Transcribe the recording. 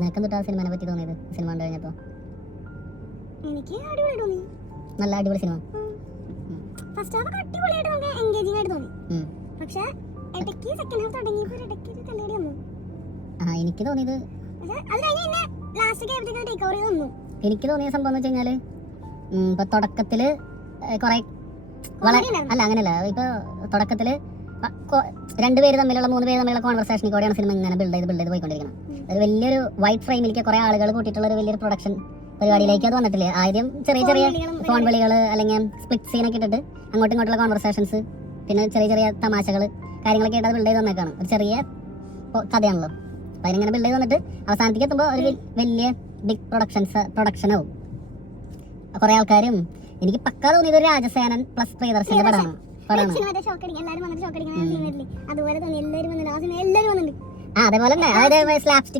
നിനക്ക് എന്നിട്ട് ആ സിനിമയെ പറ്റി തോന്നിയത് സിനിമ കണ്ടു കഴിഞ്ഞപ്പോൾ? എനിക്ക് അടിപൊളിയായിട്ട് തോന്നി. നല്ല അടിപൊളി സിനിമ. ഫസ്റ്റ് ഹാഫ് അടിപൊളിയായിട്ട് നമുക്ക് എൻഗേജിംഗ് ആയിട്ട് തോന്നി. പക്ഷേ ഇടയ്ക്ക് സെക്കൻഡ് ഹാഫ് തുടങ്ങിയപ്പോൾ ഇടയ്ക്ക് ഒരു കല്ലേടി വന്നു. എനിക്ക് തോന്നിയത് എനിക്ക് തോന്നിയ സംഭവം എന്ന് വെച്ച് കഴിഞ്ഞാല് ഇപ്പൊ തുടക്കത്തില് കുറെ അല്ല അങ്ങനെയല്ല, ഇപ്പൊ തുടക്കത്തില് 2 പേര് തമ്മിലുള്ള 3 പേര് തമ്മിലുള്ള കോൺവെർസേഷനിൽ കൂടെയാണ് സിനിമ ഇങ്ങനെ ബിൽഡ് ചെയ്ത് പോയിക്കൊണ്ടിരിക്കുന്നത്. ഒരു വലിയൊരു വൈറ്റ് ഫ്രെയിമിലേക്ക് കുറെ ആളുകൾ കൂട്ടിയിട്ടുള്ള ഒരു വലിയൊരു പ്രൊഡക്ഷൻ പരിപാടിയിലേക്ക് അത് വന്നിട്ടില്ലേ. ആദ്യം ചെറിയ ഫോൺ വിളികള് അല്ലെങ്കിൽ സ്പ്ലിറ്റ് സീനൊക്കെ ഇട്ടിട്ട് അങ്ങോട്ടും ഇങ്ങോട്ടുള്ള കോൺവെർസേഷൻസ്, പിന്നെ ചെറിയ തമാശകള് കാര്യങ്ങളൊക്കെ ആയിട്ട് അത് ബിൽഡ് ചെയ്ത് വന്നേക്കാണ്. ഒരു ചെറിയ കഥയാണല്ലോ. അപ്പൊ അതിനിങ്ങനെ ബിൽഡ് ചെയ്ത് വന്നിട്ട് അവസാനത്തേക്ക് എത്തുമ്പോൾ ഒരു വലിയ ബിഗ് പ്രൊഡക്ഷനാവും. കുറെ ആൾക്കാരും എനിക്ക് പക്കാ തോന്നിയത് ഒരു രാജസേനൻ പ്ലസ് പ്രിയദർശന്റെ പടമാണ്. അതേപോലെ തന്നെ അതായത് സ്ലാപ്സ്റ്റിക്